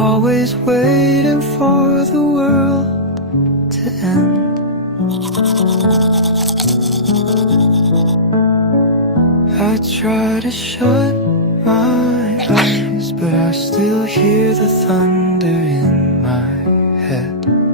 always waiting for the world to end. I try to shut my eyes, but I still hear the thunder in my head.